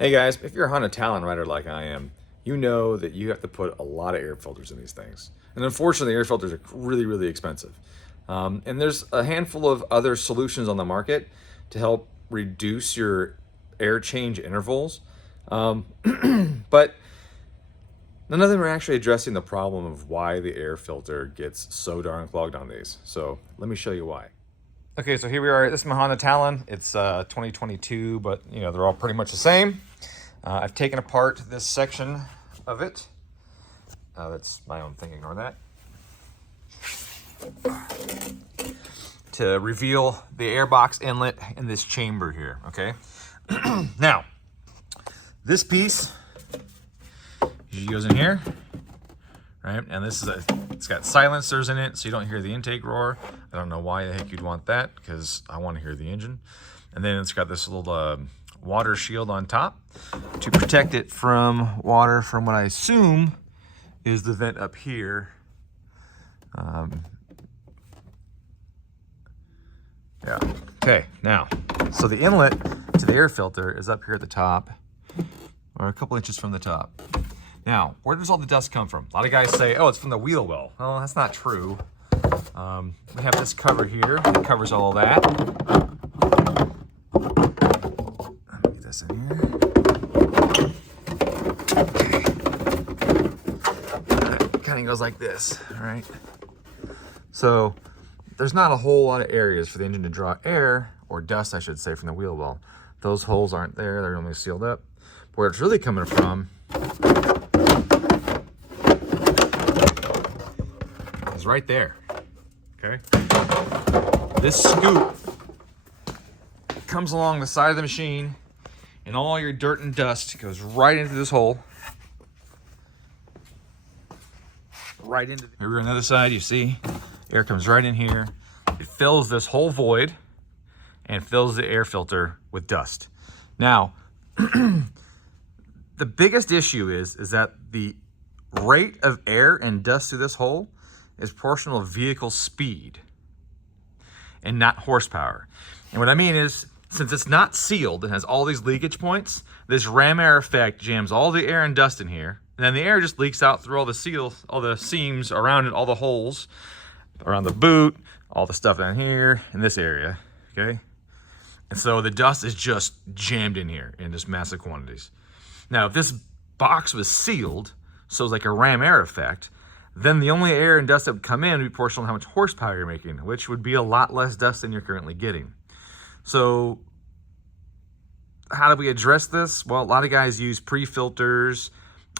Hey guys, if you're a Honda Talon rider like I am, you know that you have to put a lot of air filters in these things. And unfortunately, air filters are really, really expensive. And there's a handful of other solutions on the market to help reduce your air change intervals. But none of them are actually addressing the problem of why the air filter gets so darn clogged on these. So let me show you why. Okay, so here we are. This is my Honda Talon. It's 2022, but you know, they're all pretty much the same. I've taken apart this section of it. That's my own thing, ignore that. To reveal the airbox inlet in this chamber here, okay? Now, this piece usually goes in here, right? And this is it's got silencers in it, so you don't hear the intake roar. I don't know why the heck you'd want that, because I want to hear the engine. And then it's got this little water shield on top to protect it from water from what I assume is the vent up here. Yeah, okay, now, so the inlet to the air filter is up here at the top, or a couple inches from the top. Now, where does all the dust come from? A lot of guys say, oh, it's from the wheel well. Well, that's not true. We have this cover here that covers all that. Let me get this in here. It kind of goes like this, all right? So there's not a whole lot of areas for the engine to draw air, or dust, I should say, from the wheel well. Those holes aren't there, they're only sealed up. Where it's really coming from is right there, okay? This scoop comes along the side of the machine, and all your dirt and dust goes right into this hole. Right into over on the other side, you see, air comes right in here. It fills this whole void and fills the air filter with dust. Now, the biggest issue is that the rate of air and dust through this hole is proportional to vehicle speed and not horsepower. And what I mean is, since it's not sealed and has all these leakage points, this ram air effect jams all the air and dust in here, and then the air just leaks out through all the seals, all the seams around it, all the holes around the boot, all the stuff down here in this area, okay? And so the dust is just jammed in here in just massive quantities. Now, if this box was sealed, so it's like a ram air effect, then the only air and dust that would come in would be proportional to how much horsepower you're making, which would be a lot less dust than you're currently getting. So how do we address this? Well, a lot of guys use pre-filters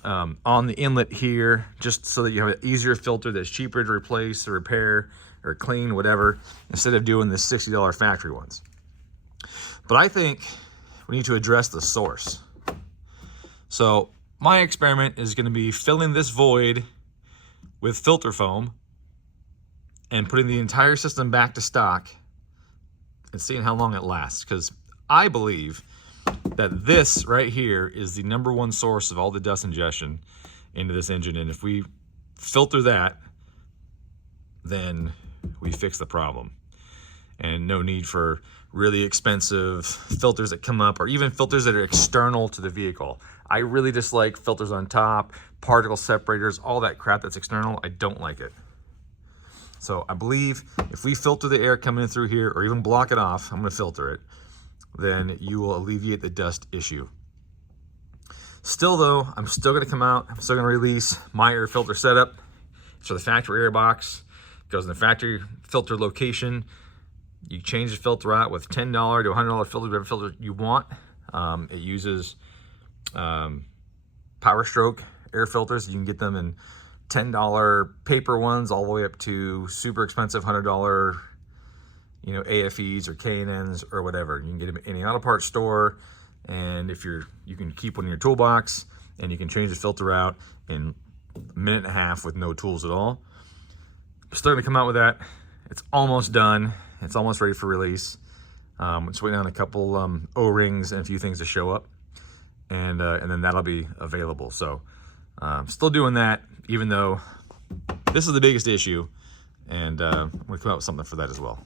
on the inlet here, just so that you have an easier filter that's cheaper to replace or repair or clean, whatever, instead of doing the $60 factory ones. But I think we need to address the source. So my experiment is going to be filling this void with filter foam and putting the entire system back to stock and seeing how long it lasts. Because I believe that this right here is the #1 source of all the dust ingestion into this engine. And if we filter that, then we fix the problem. And no need for really expensive filters that come up, or even filters that are external to the vehicle. I really dislike filters on top, particle separators, all that crap that's external. I don't like it. So I believe if we filter the air coming in through here, or even block it off, I'm gonna filter it, then you will alleviate the dust issue. Still though, I'm still gonna come out, I'm still gonna release my air filter setup. It's for the factory air box. It goes in the factory filter location. You change the filter out with $10 to $100 filter, whatever filter you want. It uses Power Stroke air filters. You can get them in $10 paper ones all the way up to super expensive $100, you know, AFEs or K&Ns or whatever. You can get them in any auto parts store, and if you can keep one in your toolbox, and you can change the filter out in a minute and a half with no tools at all. Still gonna come out with that. It's almost done. It's almost ready for release. Just waiting on a couple O-rings and a few things to show up, and then that'll be available. So still doing that, even though this is the biggest issue, and we'll come up with something for that as well.